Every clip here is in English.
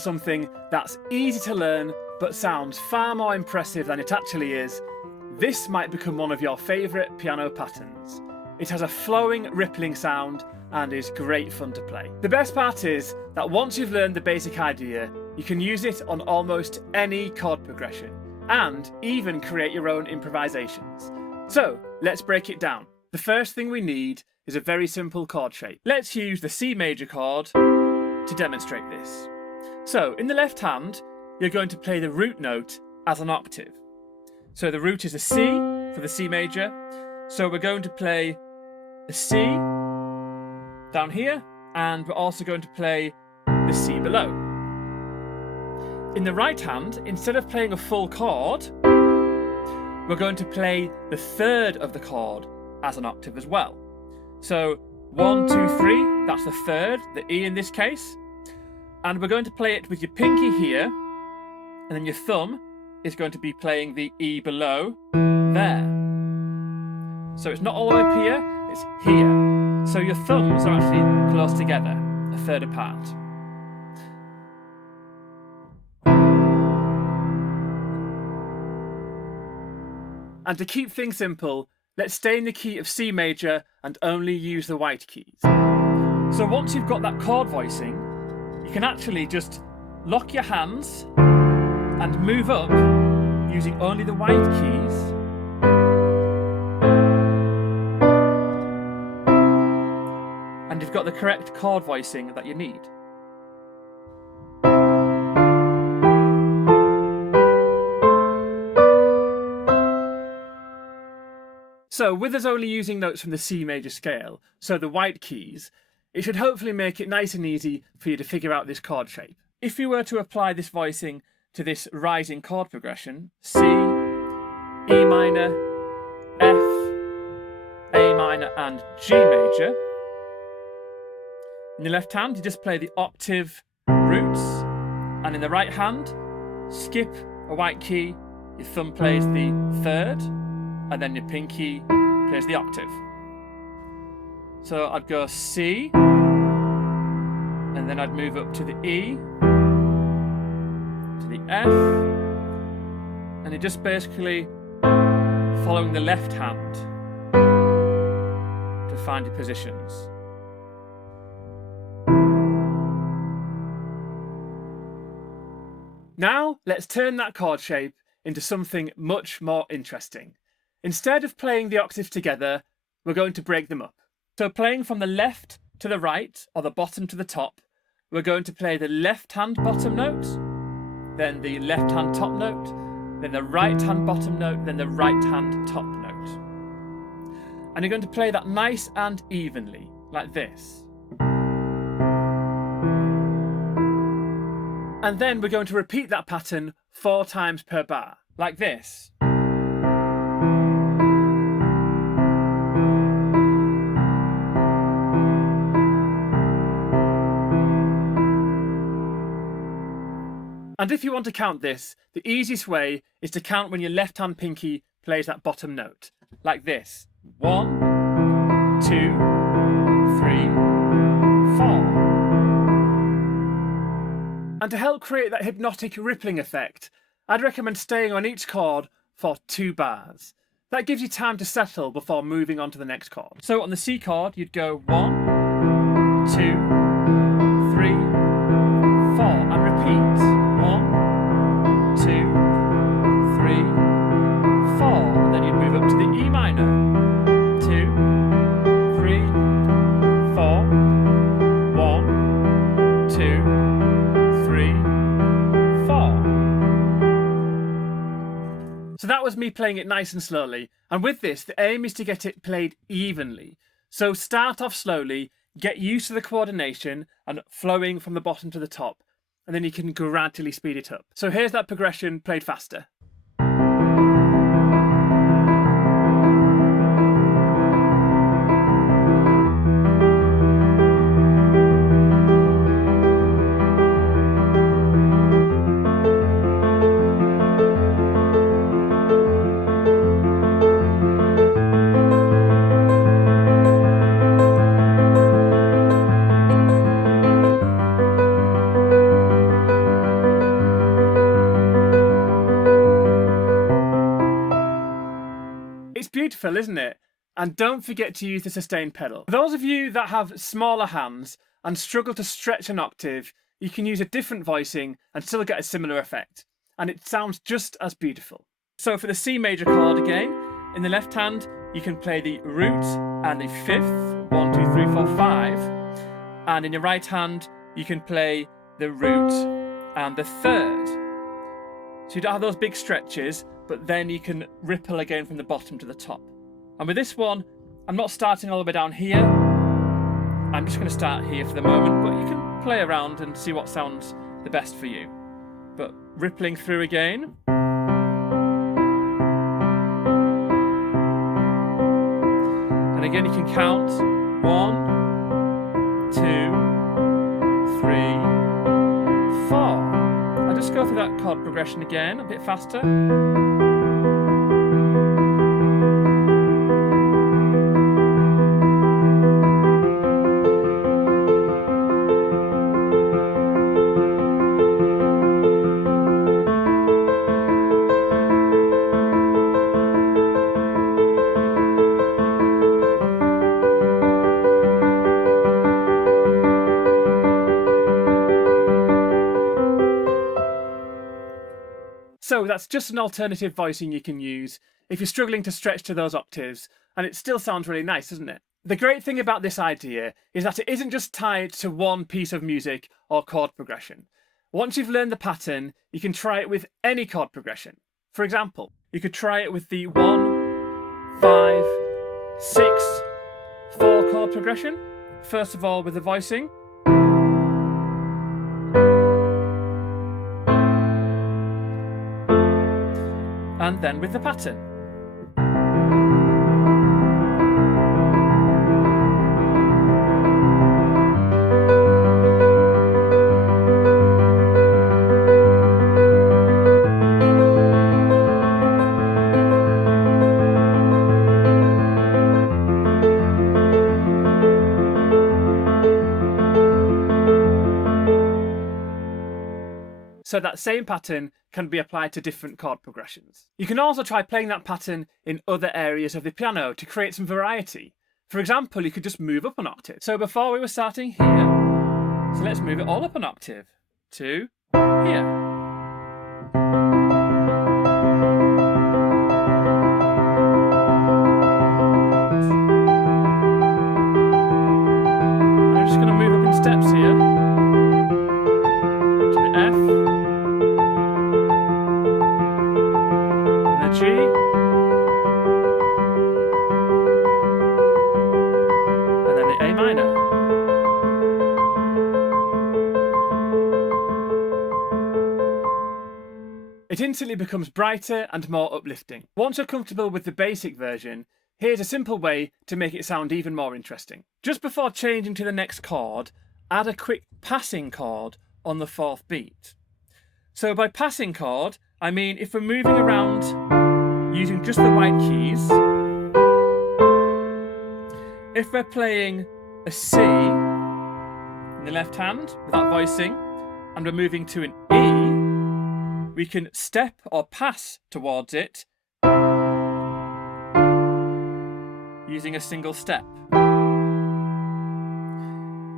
something that's easy to learn but sounds far more impressive than it actually is, this might become one of your favourite piano patterns. It has a flowing, rippling sound and is great fun to play. The best part is that once you've learned the basic idea, you can use it on almost any chord progression and even create your own improvisations. So let's break it down. The first thing we need is a very simple chord shape. Let's use the C major chord to demonstrate this. So in the left hand, you're going to play the root note as an octave. So the root is a C for the C major. So we're going to play a C down here, and we're also going to play the C below. In the right hand, instead of playing a full chord, we're going to play the third of the chord as an octave as well. So 1, 2, 3, that's the third, the E in this case. And we're going to play it with your pinky here, and then your thumb is going to be playing the E below there. So it's not all the way up here, it's here. So your thumbs are actually close together, a third apart. And to keep things simple, let's stay in the key of C major and only use the white keys. So once you've got that chord voicing, you can actually just lock your hands and move up using only the white keys. And you've got the correct chord voicing that you need. So with us only using notes from the C major scale, so the white keys, it should hopefully make it nice and easy for you to figure out this chord shape. If you were to apply this voicing to this rising chord progression, C, E minor, F, A minor and G major, in the left hand you just play the octave roots, and in the right hand, skip a white key, your thumb plays the third, and then your pinky plays the octave. So I'd go C, and then I'd move up to the E, to the F, and you're just basically following the left hand to find your positions. Now let's turn that chord shape into something much more interesting. Instead of playing the octaves together, we're going to break them up. So playing from the left to the right, or the bottom to the top, we're going to play the left hand bottom note, then the left hand top note, then the right hand bottom note, then the right hand top note. And you're going to play that nice and evenly, like this. And then we're going to repeat that pattern 4 times per bar, like this. And if you want to count this, the easiest way is to count when your left hand pinky plays that bottom note, like this. 1, 2, 3, 4. And to help create that hypnotic rippling effect, I'd recommend staying on each chord for 2 bars. That gives you time to settle before moving on to the next chord. So on the C chord, you'd go 1, 2, 3, 4, and repeat. 1, 2, 3, 4, and then you'd move up to the E minor. 2, 3, 4, 1, 2, 3, 4. So that was me playing it nice and slowly, and with this the aim is to get it played evenly. So start off slowly, get used to the coordination and flowing from the bottom to the top, and then you can gradually speed it up. So here's that progression played faster. It's beautiful, isn't it? And don't forget to use the sustain pedal. For those of you that have smaller hands and struggle to stretch an octave, you can use a different voicing and still get a similar effect. And it sounds just as beautiful. So for the C major chord again, in the left hand, you can play the root and the fifth, 1, 2, 3, 4, 5. And in your right hand, you can play the root and the third. So you don't have those big stretches, but then you can ripple again from the bottom to the top. And with this one, I'm not starting all the way down here. I'm just going to start here for the moment, but you can play around and see what sounds the best for you. But rippling through again. And again, you can count 1, 2, 3, 4. I'll just go through that chord progression again, a bit faster. So that's just an alternative voicing you can use if you're struggling to stretch to those octaves, and it still sounds really nice, doesn't it? The great thing about this idea is that it isn't just tied to one piece of music or chord progression. Once you've learned the pattern, you can try it with any chord progression. For example, you could try it with the 1, 5, 6, 4 chord progression. First of all with the voicing. And then with the pattern. So that same pattern can be applied to different chord progressions. You can also try playing that pattern in other areas of the piano to create some variety. For example, you could just move up an octave. So before we were starting here, so let's move it all up an octave to here. I'm just going to move up in steps here to the F. G, and then the A minor. It instantly becomes brighter and more uplifting. Once you're comfortable with the basic version, here's a simple way to make it sound even more interesting. Just before changing to the next chord, add a quick passing chord on the 4th beat. So by passing chord, I mean if we're moving around using just the white keys, if we're playing a C in the left hand with that voicing, and we're moving to an E, we can step or pass towards it using a single step.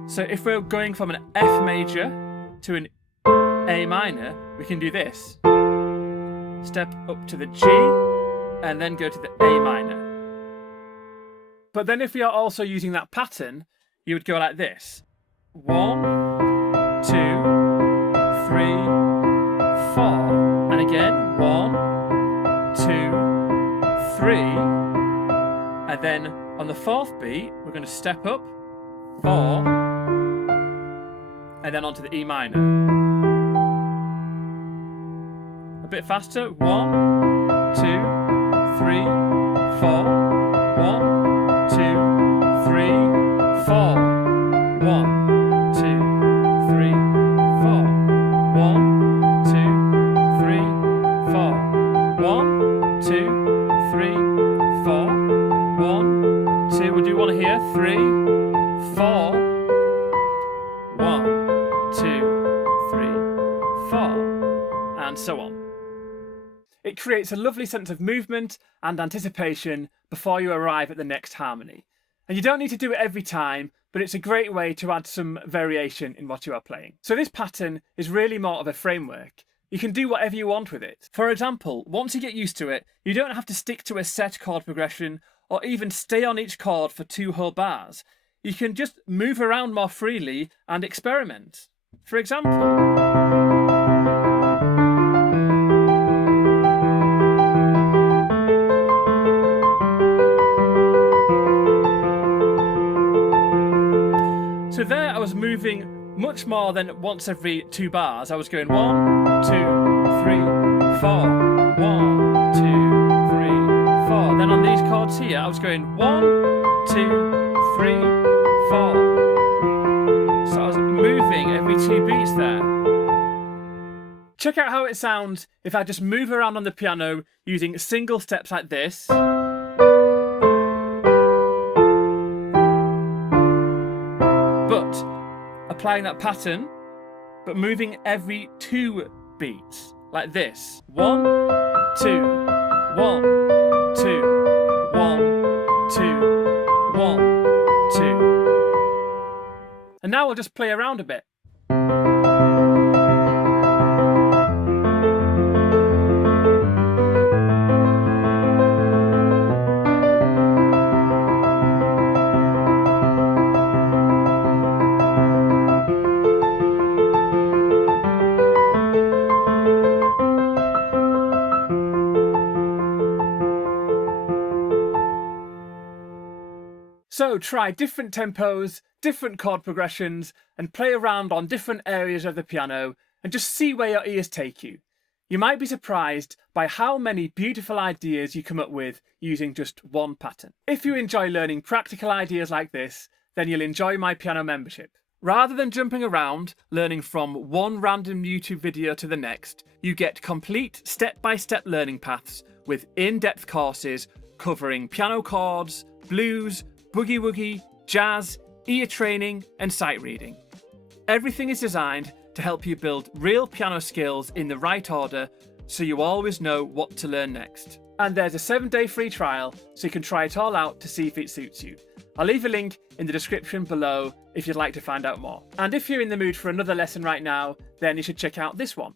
So if we're going from an F major to an A minor, we can do this. Step up to the G, and then go to the A minor. But then if we are also using that pattern, you would go like this. 1, 2, 3, 4. And again, 1, 2, 3. And then on the 4th beat, we're going to step up, 4, and then onto the E minor. A bit faster, 1, 2, 3, 4, 1, 2, 3, 4, 1, 2, 3, 4, 1, 2, 3, 4, 1, 2, 3, 4, 1, 2. Would you want to hear 3, 4, 1, 2, 3, 4, and so on. It creates a lovely sense of movement and anticipation before you arrive at the next harmony. And you don't need to do it every time, but it's a great way to add some variation in what you are playing. So this pattern is really more of a framework. You can do whatever you want with it. For example, once you get used to it, you don't have to stick to a set chord progression or even stay on each chord for 2 whole bars. You can just move around more freely and experiment. For example, so there I was moving much more than once every 2 bars. I was going 1, 2, 3, 4, 1, 2, 3, 4. Then on these chords here, I was going 1, 2, 3, 4. So I was moving every 2 beats there. Check out how it sounds if I just move around on the piano using single steps like this. But applying that pattern, but moving every 2 beats, like this. 1, 2, 1, 2, 1, 2, 1, 2. And now we'll just play around a bit. So try different tempos, different chord progressions, and play around on different areas of the piano and just see where your ears take you. You might be surprised by how many beautiful ideas you come up with using just one pattern. If you enjoy learning practical ideas like this, then you'll enjoy my piano membership. Rather than jumping around, learning from one random YouTube video to the next, you get complete step-by-step learning paths with in-depth courses covering piano chords, blues, boogie-woogie, jazz, ear training, and sight reading. Everything is designed to help you build real piano skills in the right order so you always know what to learn next. And there's a 7-day free trial so you can try it all out to see if it suits you. I'll leave a link in the description below if you'd like to find out more. And if you're in the mood for another lesson right now, then you should check out this one.